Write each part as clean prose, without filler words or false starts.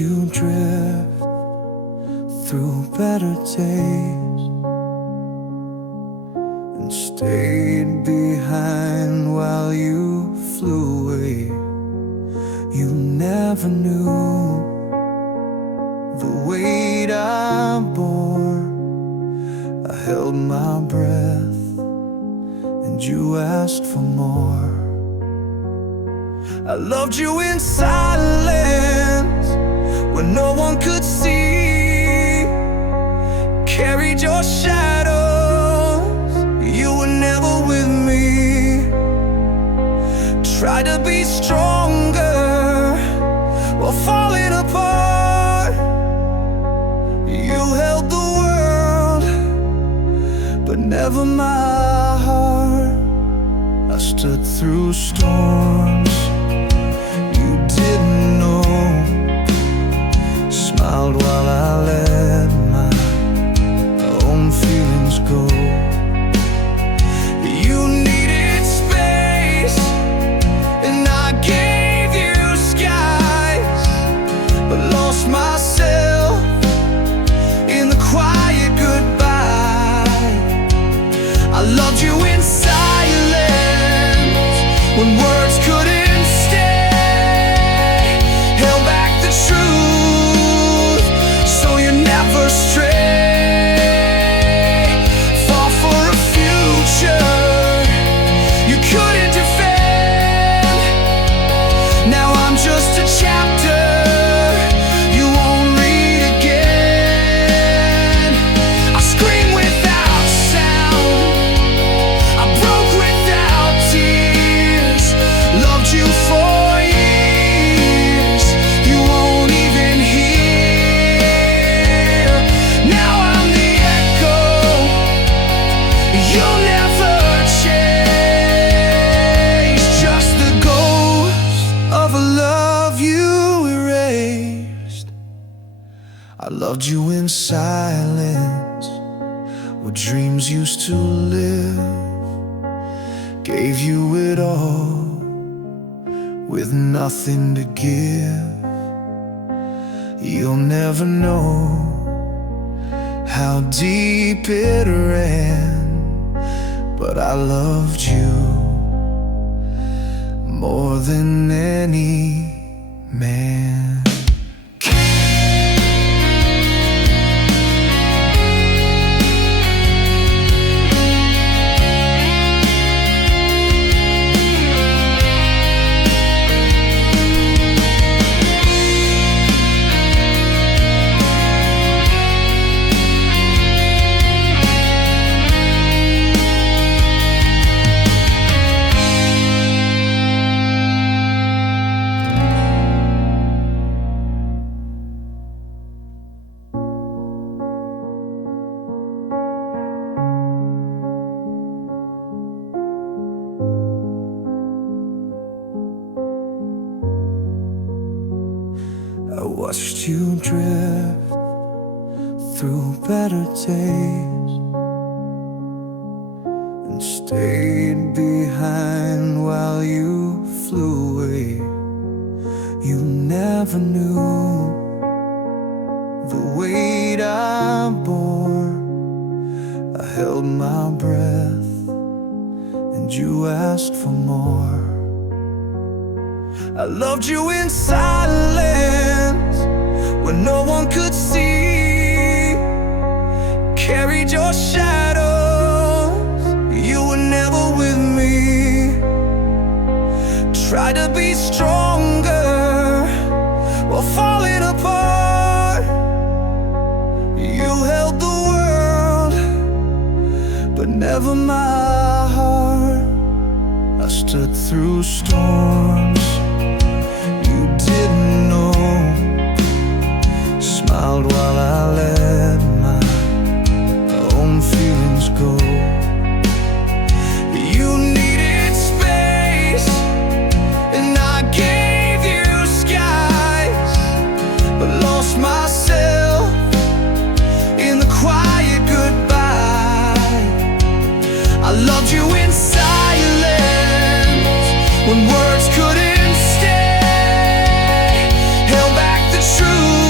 you drift through better days and stayed behind while you flew away. You never knew the weight I bore. I held my breath and you asked for more. I loved you in silence when no one could see. Carried your shadows, you were never with me. Tried to be stronger while falling apart. You held the world, but never my heart. I stood through storms you didn't know, smiled while I let my own feelings go. You needed space and I gave you skies, but lost myself in the quiet goodbye. I loved you in silence when words couldn't stay. Held back the truth so you never stray. Fought for a future you couldn't defend. Now I'm just a chapter you won't read again. I screamed without sound, I broke without tears. Loved you for years you won't even hear. Now I'm the echo you'll never change. Just the ghost of a love you erased. I loved you in silence where dreams used to live. Gave you it all with nothing to give. You'll never know how deep it ran, but I loved you more than any man. I watched you drift through better days and stayed behind while you flew away. You never knew the weight I bore. I held my breath and you asked for more. I loved you in silence when no one could see. Carried your shadows, you were never with me. Tried to be stronger while falling apart. You held the world, but never my heart. I stood through storms you didn't know, smiled while I let my own feelings go. You needed space and I gave you skies, but lost myself in the quiet goodbye. I loved you in silence when words couldn't stay. Held back the truth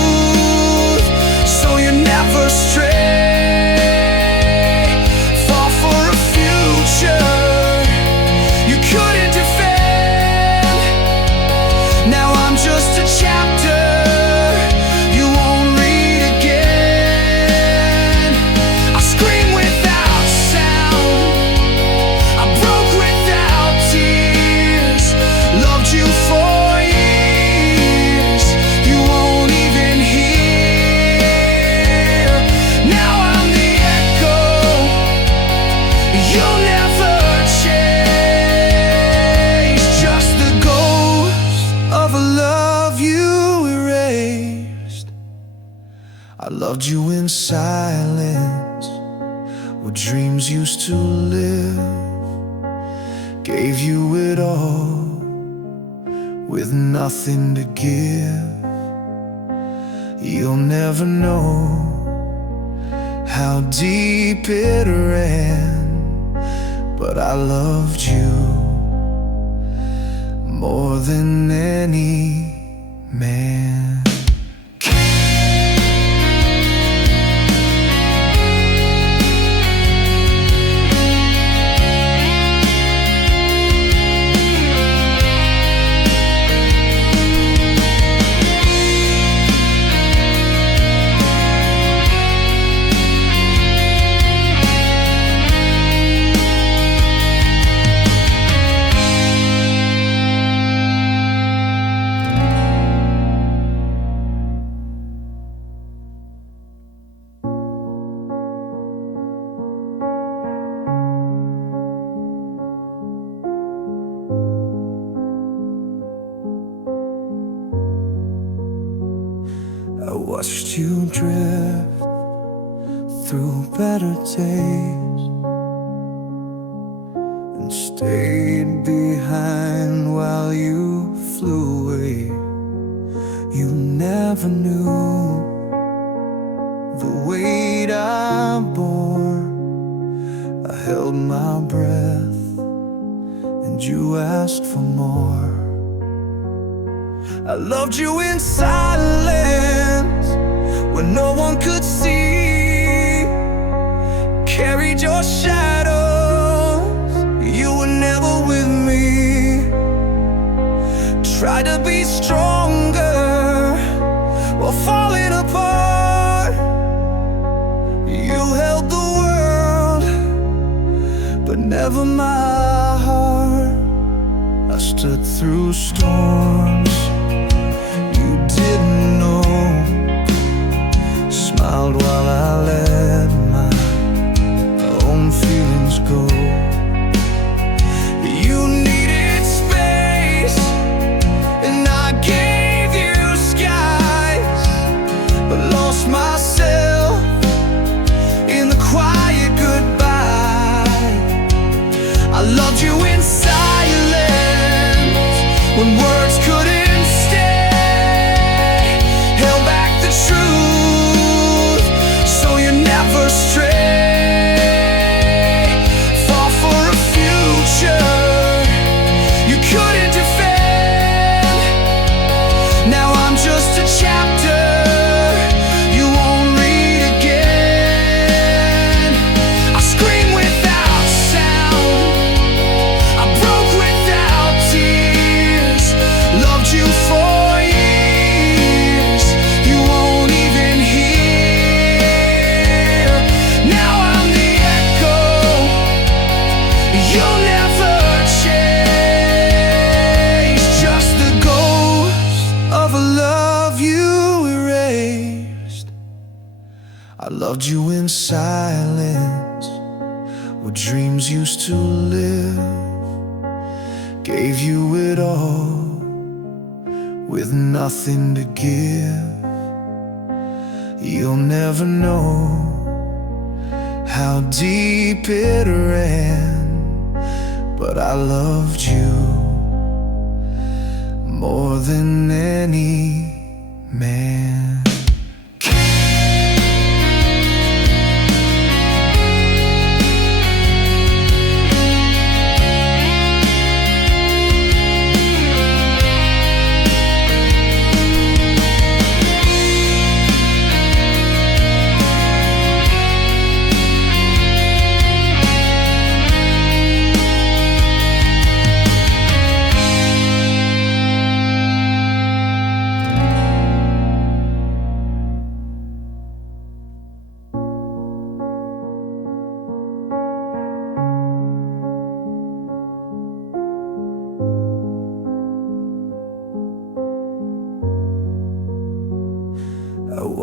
stray. Fall for a future you couldn't defend. Now I'm just a chapter you won't read again. I scream without sound, I broke without tears, loved you for years you won't even hear. Now I'm the echo you'll never change, just the ghost of a love you erased. I loved you in silence, where dreams used to live. Gave you it all, with nothing to give. You'll never know how deep it ran, but I loved you more than any man. I watched you drift through better days and stayed behind while you flew away. You never knew the weight I bore. I held my breath and you asked for more. I loved you in silence when no one could see. Carried your shadows, you were never with me. Tried to be stronger while falling apart. You held the world, but never my heart. I stood through storms didn't know, smiled while I let my own feelings go. You needed space and I gave you skies, but lost myself in the quiet goodbye. I loved you in silence when words couldn't truth, so you never stray. Fall for a future you couldn't defend. Now I'm just a chapter you won't read again. I scream without sound, I broke without tears, loved you for I loved you in silence where dreams used to live. Gave you it all with nothing to give. You'll never know how deep it ran, but I loved you more than any man.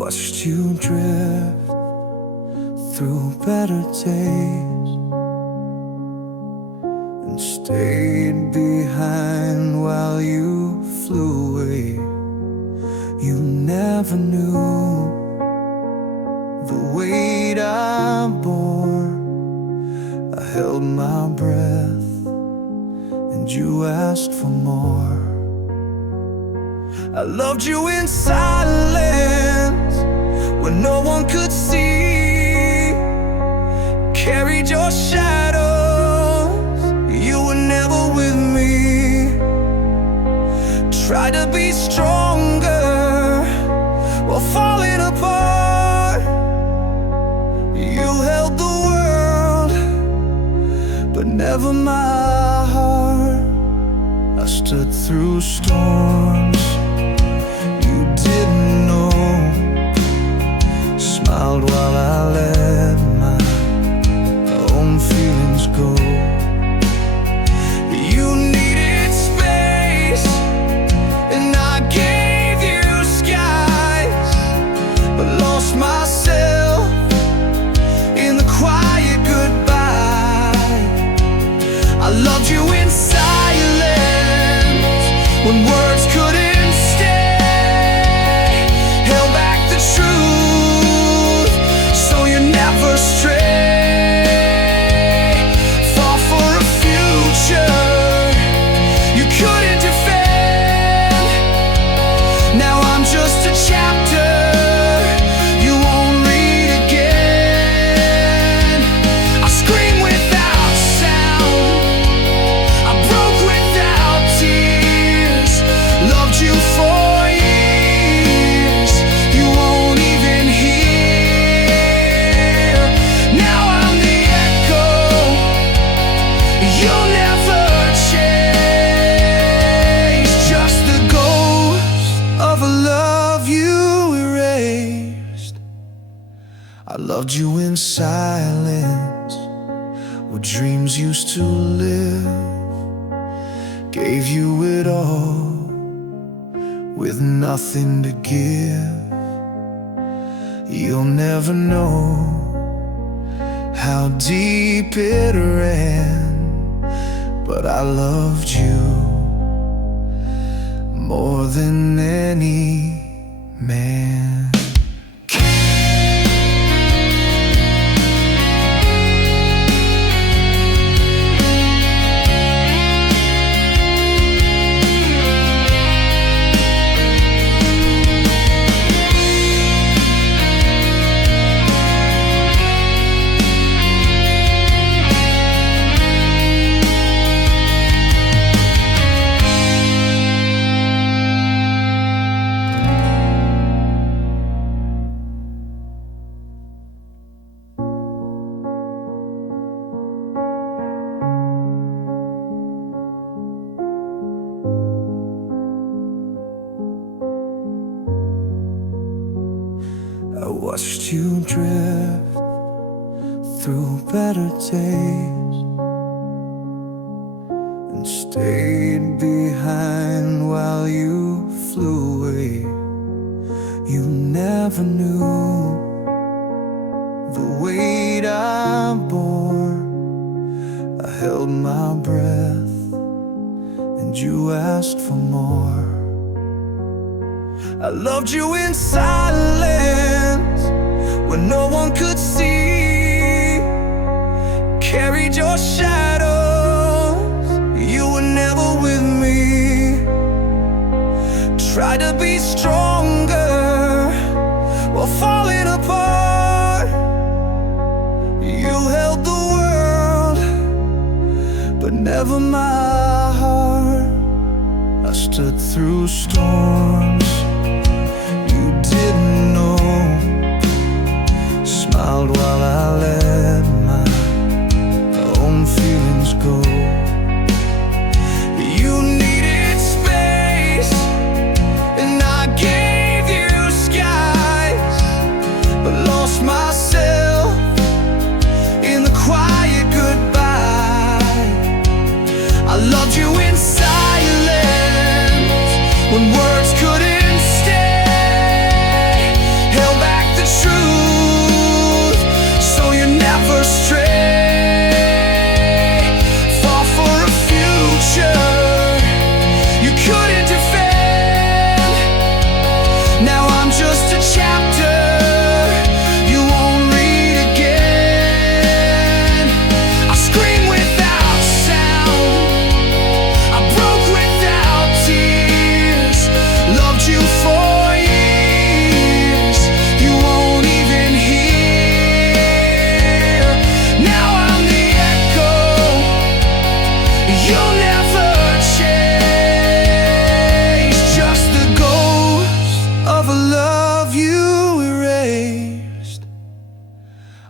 watched you drift through better days and stayed behind while you flew away. You never knew the weight I bore. I held my breath and you asked for more. I loved you in silence when no one could see. Carried your shadows, you were never with me. Tried to be stronger while falling apart. You held the world, but never my heart. I stood through storms you didn't know, smiled while I let my own feelings go. You needed space and I gave you skies, but lost myself in the quiet goodbye. I loved you in silence when words couldn't stay. Held back the truth so you never stray. Fought for a future you couldn't defend. Now I'm just a chapter you won't read again. I scream without sound, I broke without tears. Loved you for years you won't even hear. Now I'm the echo you'll never change. Just the ghost of a love you erased. I loved you in silence where dreams used to live. Gave you it all with nothing to give. You'll never know how deep it ran, but I loved you more than any man. I watched you drift through better days and stayed behind while you flew away. You never knew the weight I bore. I held my breath and you asked for more. I loved you in silence when no one could see. Carried your shadows, you were never with me. Tried to be stronger while falling apart. You held the world, but never my heart. I stood through storms you didn't know, smiled while I let my own feelings go. You needed space and I gave you skies, but lost myself in the quiet goodbye. I loved you in silence when words couldn't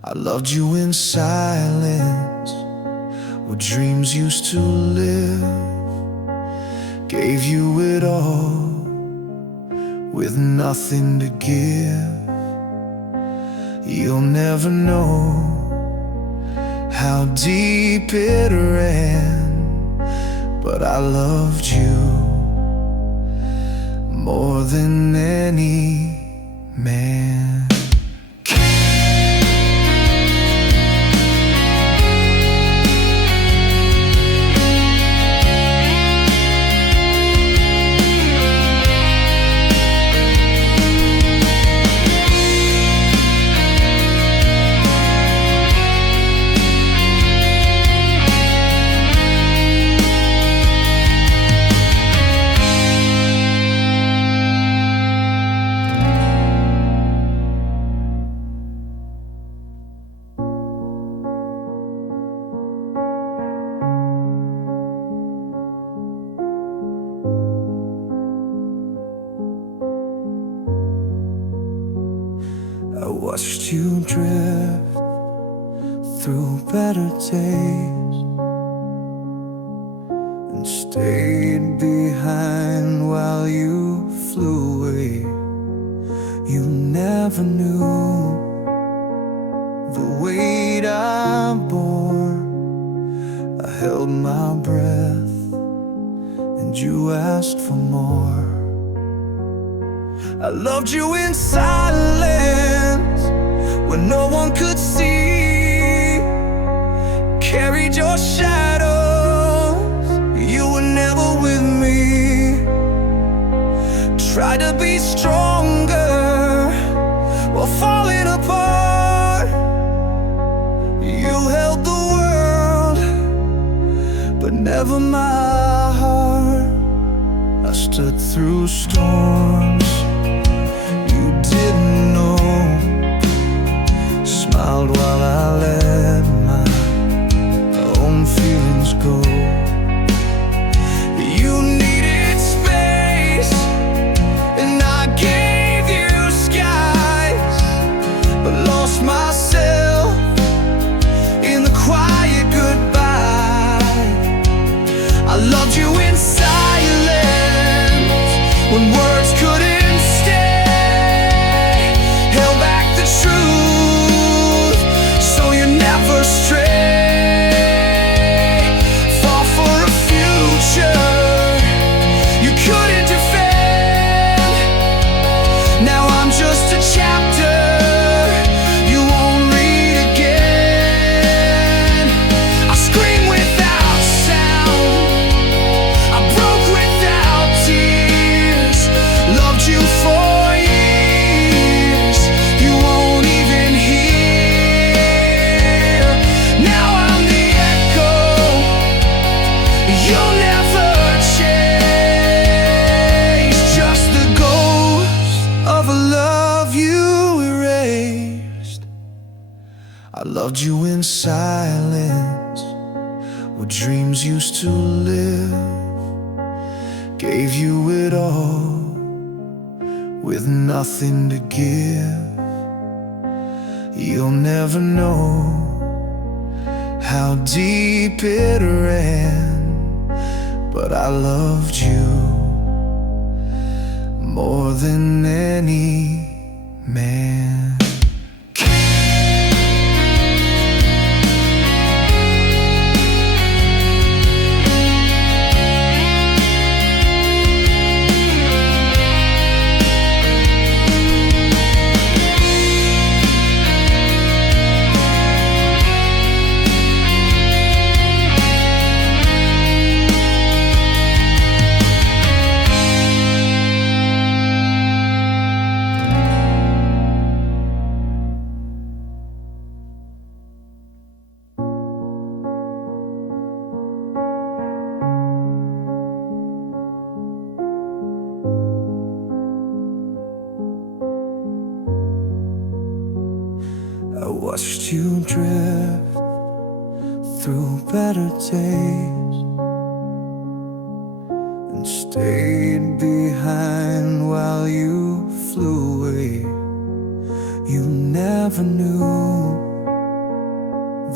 I loved you in silence, where dreams used to live. Gave you it all, with nothing to give. You'll never know how deep it ran, but I loved you more than any man. I watched you drift through better days and stayed behind while you flew away. You never knew the weight I bore. I held my breath and you asked for more. I loved you in silence, when no one could see. Carried your shadows, you were never with me. Tried to be stronger while falling apart. You held the world, but never my heart. I stood through storms didn't know, smiled while I let my own feelings go. You needed space, and I gave you skies, but lost myself in the quiet goodbye. I loved you in silence, when words couldn't I loved you in silence, where dreams used to live. Gave you it all, with nothing to give. You'll never know how deep it ran, but I loved you more than any man. I watched you drift through better days and stayed behind while you flew away. You never knew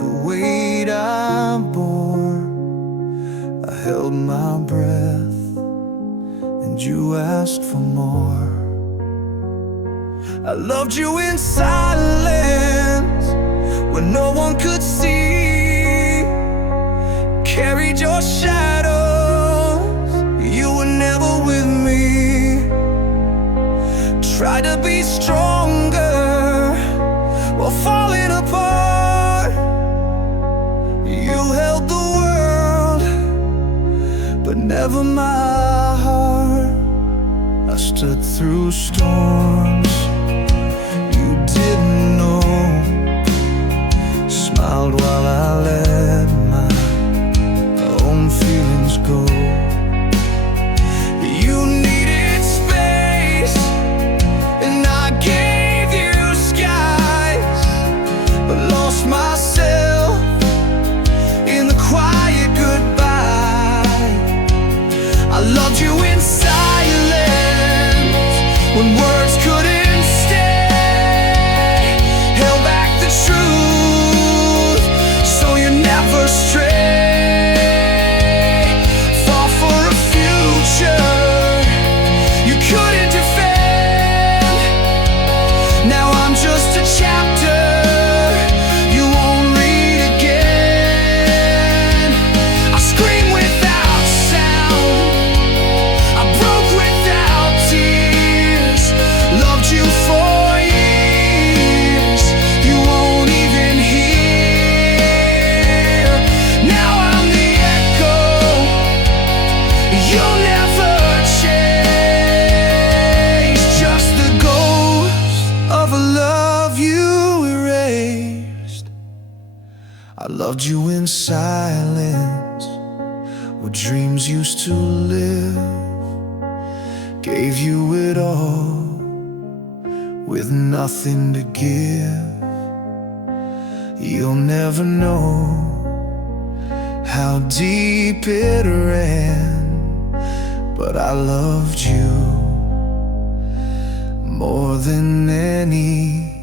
the weight I bore. I held my breath, and you asked for more. I loved you in silence when no one could see. Carried your shadows, you were never with me. Tried to be stronger while falling apart. You held the world, but never my heart. I stood through storms you didn't know, smiled while I let my own feelings go. You needed space, and I gave you skies, but lost myself in the quiet goodbye. I loved you in silence when words couldn't stay. Held back the truth so you never stray. Fought for a future you couldn't defend. Now I'm just a chapter you won't read again. I scream without sound, I broke without tears. Loved you for years you won't even hear. Now I'm the echo you'll never change, just the ghost of a love you erased. I loved you in silence where dreams used to live. Gave you it all with nothing to give. You'll never know how deep it ran, but I loved you more than any